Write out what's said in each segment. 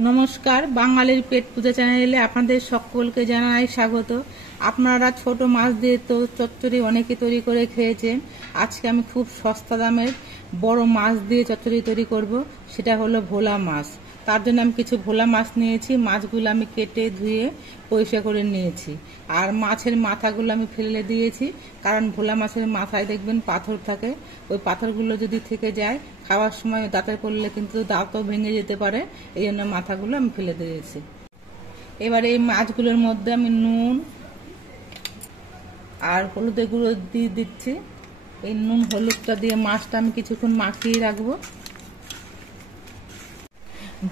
নমস্কার, বাঙালির পেট পূজা চ্যানেলে আপনাদের সকলকে জানাই স্বাগত। আপনারা ছোট মাছ দিয়ে তো চচ্চড়ি অনেকে তৈরি করে খেয়েছেন। আজকে আমি খুব সস্তা দামের বড় মাছ দিয়ে চচ্চড়ি তৈরি করব। সেটা হলো ভোলা মাছ। তার জন্য আমি কিছু ভোলা মাছ নিয়েছি। মাছগুলো আমি কেটে ধুয়ে পরিষ্কার করে নিয়েছি। আর মাছের মাথাগুলো আমি ফেলে দিয়েছি, কারণ ভোলা মাছের মাথায় দেখবেন পাথর থাকে। ওই পাথরগুলো যদি থেকে যায়, খাওয়ার সময় দাঁতে পড়লে কিন্তু দাঁতও ভেঙে যেতে পারে। এই জন্য মাথাগুলো আমি ফেলে দিয়েছি। এবার এই মাছগুলোর মধ্যে আমি নুন আর হলুদের গুঁড়ো দিয়ে দিচ্ছি। এই নুন হলুদটা দিয়ে মাছটা আমি কিছুক্ষণ মাখিয়ে রাখবো।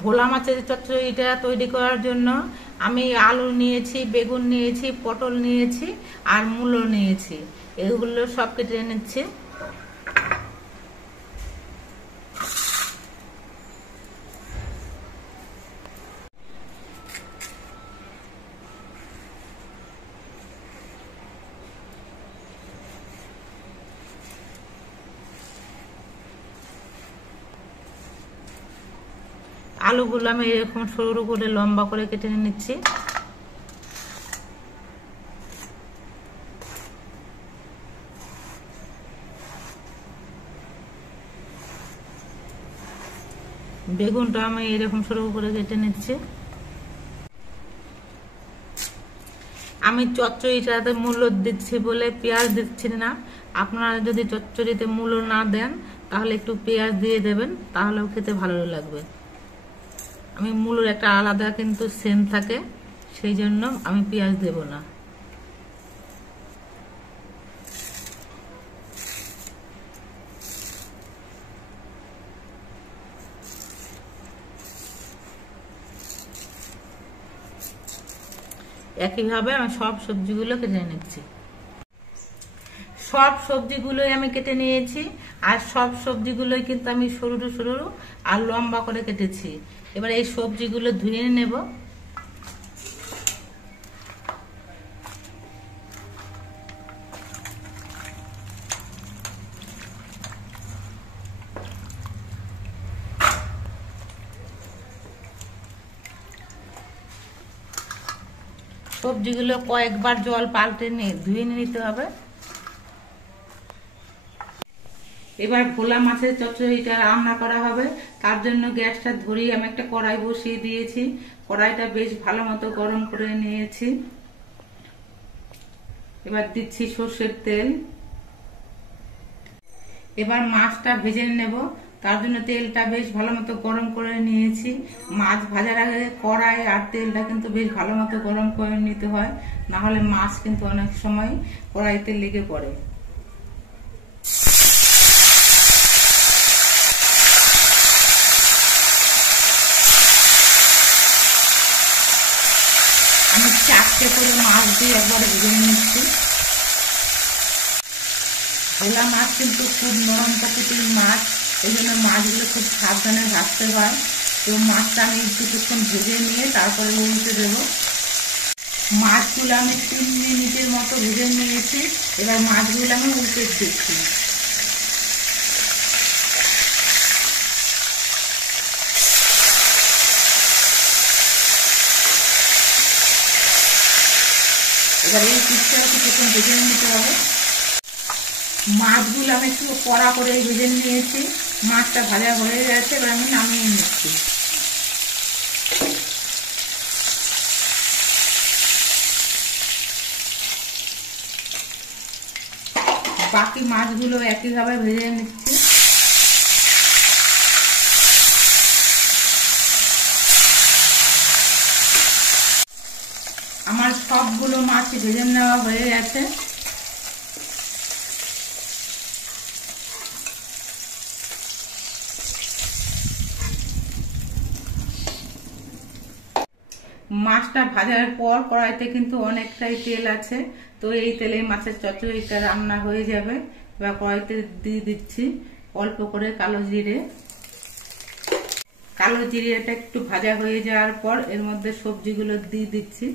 ভোলা মাছের চচ্চড়িটা তৈরি করার জন্য আমি আলু নিয়েছি, বেগুন নিয়েছি, পটল নিয়েছি আর মূলো নিয়েছি। এগুলো সব কেটে নিচ্ছি। আলুগুলো আমি এরকম সরু করে লম্বা করে কেটে নিচ্ছি। বেগুনটা আমি এরকম সরু করে কেটে নিচ্ছি। আমি চচ্চড়িটাতে মূলো দিচ্ছি বলে পেঁয়াজ দিচ্ছি না। আপনারা যদি চচ্চড়িতে মূলো না দেন তাহলে একটু পেঁয়াজ দিয়ে দেবেন, তাহলেও খেতে ভালো লাগবে। আমি মূলোর একটা আলাদা কিন্তু সেন্ট থাকে, সেই জন্য আমি পেঁয়াজ দেব না। একইভাবে আমি সব সবজিগুলো কেটে নিচ্ছি। সব সবজিগুলোই আমি কেটে নিয়েছি, আর সব সবজিগুলোই কিন্তু আমি সরু সরু আর লম্বা করে কেটেছি। এবার এই সবজিগুলো ধুয়ে নেব। সবজিগুলো কয়েকবার জল পাল্টে নিয়ে ধুয়ে নিতে হবে। এবার ভোলা মাছের চচ্চড়িটা রান্না করা হবে। তার জন্য গ্যাসটা ধরিয়ে আমি একটা কড়াই বসিয়ে দিয়েছি। কড়াইটা বেশ ভালো মতো গরম করে নিয়েছি। এবার দিচ্ছি সর্ষের তেল। এবার মাছটা ভেজে নেব। তার জন্য তেলটা বেশ ভালো মতো গরম করে নিয়েছি। মাছ ভাজার আগে কড়াই আর তেলটা কিন্তু বেশ ভালো মতো গরম করে নিতে হয়, না হলে মাছ কিন্তু অনেক সময় কড়াইতে লেগে পড়ে। আমি 4টে করে মাছ দিয়ে একবারে ভেজে নিচ্ছি। ভোলা মাছ কিন্তু খুব নরম প্রকৃতির মাছ, এই জন্য মাছগুলো খুব সাবধানে ভাজতে হয়। তো মাছটা আমি কিছুক্ষণ ভেজে নিয়ে তারপরে উল্টে দেবো। মাছগুলো আমি 3 মিনিটের মতো ভেজে নিয়েছি। এবার মাছগুলো আমি উল্টে দিচ্ছি। এবার এই পিসটাও কিছুক্ষণ ভেজে নিতে হবে। মাছগুলো আমি একটু কড়া করে ভেজে নিয়েছি। মাছটা ভাজা হয়ে গেছে, এবার আমি নামিয়ে নিচ্ছি। বাকি মাছগুলো একইভাবে ভেজে নিচ্ছি। আমার সবগুলো মাছ ভেজে নেওয়া হয়ে গেছে। মাছটা ভাজার পর কড়াইতে কিন্তু অনেকটাই তেল আছে, তো এই তেলে মাছের চচ্চড়িটা রান্না হয়ে যাবে। এবার কড়াইতে দিয়ে দিচ্ছি অল্প করে কালো জিরে। কালো জিরেটা একটু ভাজা হয়ে যাওয়ার পর এর মধ্যে সবজিগুলো দিয়ে দিচ্ছি।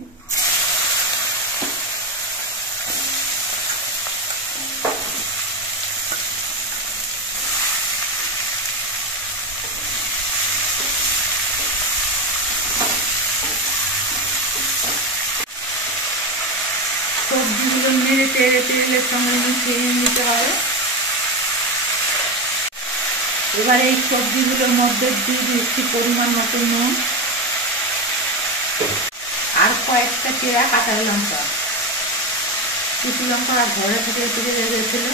নেড়ে চেড়ে তেলের সঙ্গে মিশিয়ে নিতে হবে। এবার এই সবজিগুলোর মধ্যে দিয়ে দিচ্ছি পরিমাণ মতো নুন আর কয়েকটা চেরা কাঁচা লঙ্কা, কিছু লঙ্কা ঘরে থেকে তুলে রেখেছিল।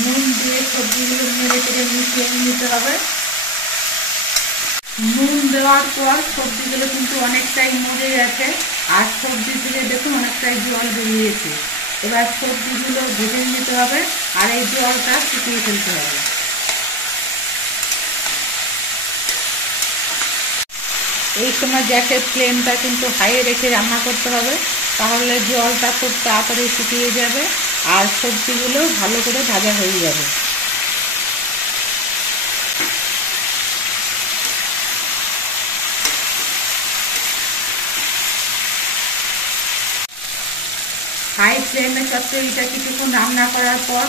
নুন দিয়ে সবজিগুলো নেড়ে চেড়ে মিশিয়ে নিতে হবে। নুন দেওয়ার পর সবজিগুলো কিন্তু অনেকটাই মরে গেছে আর সবজি থেকে দেখুন অনেকটাই জল বেরিয়েছে। এবার সবজিগুলো ভেজে নিতে হবে আর এই জলটা শুকিয়ে ফেলতে হবে। এই সময় গ্যাসের ফ্লেমটা কিন্তু হাইয়ে রেখে রান্না করতে হবে, তাহলে জলটা খুব তাড়াতাড়ি শুকিয়ে যাবে আর সবজিগুলো ভালো করে ভাজা হয়ে যাবে। হাই ফ্লেমে চচ্চড়িটা কিছুক্ষণ রান্না করার পর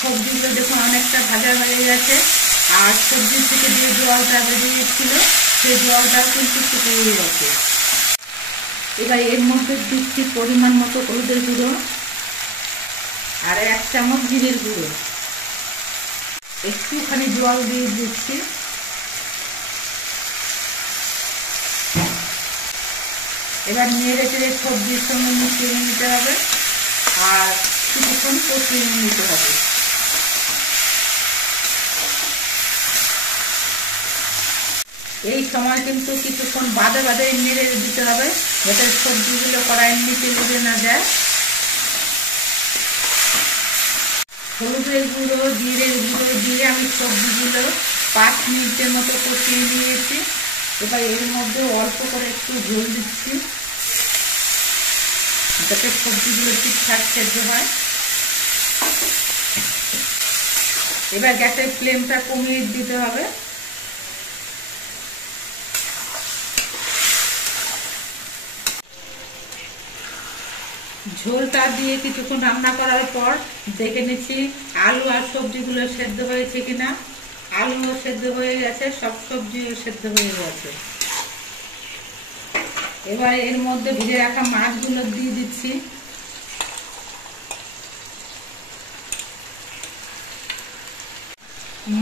সবজিগুলো দেখুন অনেকটা ভাজা হয়ে গেছে আর সবজি থেকে যে জলটা বেরিয়েছিল সেই জলটা কিন্তু শুকিয়ে গেছে। এবার এর মধ্যে দিচ্ছি পরিমাণ মতো হলুদের গুঁড়ো আর 1 চামচ জিরের গুঁড়ো, একটুখানি জল দিয়ে দিচ্ছি। এবার নেড়ে চেড়ে সবজির সঙ্গে মিশিয়ে নিতে হবে আর কিছুক্ষণ কষিয়ে নিতে হবে। এই সময় কিন্তু কিছুক্ষণ বাদে বাদে নেড়ে দিতে হবে যাতে সবজিগুলো কড়াইয়ের নিচে লেগে না যায়। হলুদের গুঁড়ো জিরের গুঁড়ো দিয়ে আমি সবজিগুলো 5 মিনিটের মতো কষিয়ে নিয়েছি। এবার এর মধ্যে অল্প করে একটু ঝোল দিচ্ছি যাতে সবজিগুলো ঠিকঠাক সেদ্ধ হয়। এবার গ্যাসের ফ্লেমটা কমিয়ে দিতে হবে। ঝোলটা দিয়ে কিছুক্ষণ রান্না করার পর দেখে নিচ্ছি আলু আর সবজিগুলো সেদ্ধ হয়েছে কিনা। আলুও সেদ্ধ হয়ে গেছে, সব সবজিও সেদ্ধ হয়ে গেছে। এবার এর মধ্যে ভেজে রাখা মাছগুলো দিয়ে দিচ্ছি।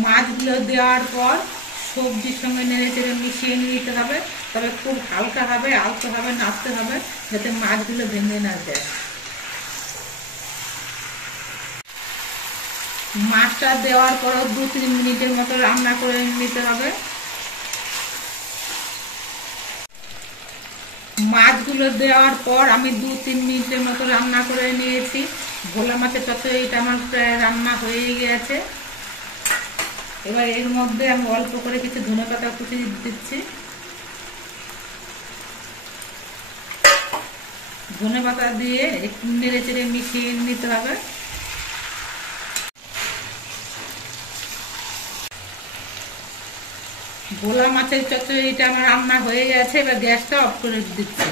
মাছগুলো দেওয়ার পর সবজির সঙ্গে নেড়ে চেড়ে মিশিয়ে নিতে হবে, তবে খুব হালকা হবে, আলতো হবে, নাড়তে হবে যাতে মাছগুলো ভেঙে না যায়। মাছটা দেওয়ার পরও 2-3 মিনিটের মতো রান্না করে নিতে হবে। মাছগুলো দেওয়ার পর আমি 2-3 মিনিটের মতো রান্না করে নিয়েছি। ভোলা মাছের চচ্চড়িটা আমার প্রায় রান্না হয়ে গেছে। এবার এর মধ্যে আমি অল্প করে কিছু ধনেপাতা কুচি দিচ্ছি। ধনেপাতা দিয়ে একটু নেড়ে চেড়ে মিশিয়ে নিতে হবে। ভোলা মাছের চচ্চড়িটা আমার রান্না হয়ে গেছে। এবার গ্যাসটা অফ করে দিচ্ছি।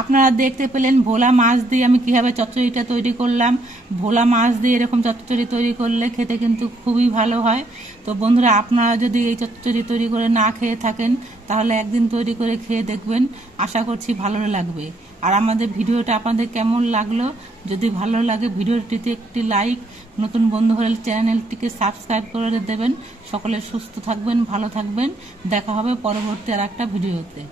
আপনারা দেখতে পেলেন ভোলা মাছ দিয়ে আমি কিভাবে চচ্চড়িটা তৈরি করলাম। ভোলা মাছ দিয়ে এরকম চচ্চড়ি তৈরি করলে খেতে কিন্তু খুবই ভালো হয়। তো বন্ধুরা, আপনারা যদি এই চচ্চড়ি তৈরি করে না খেয়ে থাকেন তাহলে একদিন তৈরি করে খেয়ে দেখবেন, আশা করছি ভালো লাগবে। আর আমাদের ভিডিওটা আপনাদের কেমন লাগলো, যদি ভালো লাগে ভিডিওটিতে একটি লাইক, নতুন বন্ধু হলে চ্যানেলটিকে সাবস্ক্রাইব করে দেবেন। সকলে সুস্থ থাকবেন, ভালো থাকবেন। দেখা হবে পরবর্তী আর একটা ভিডিওতে।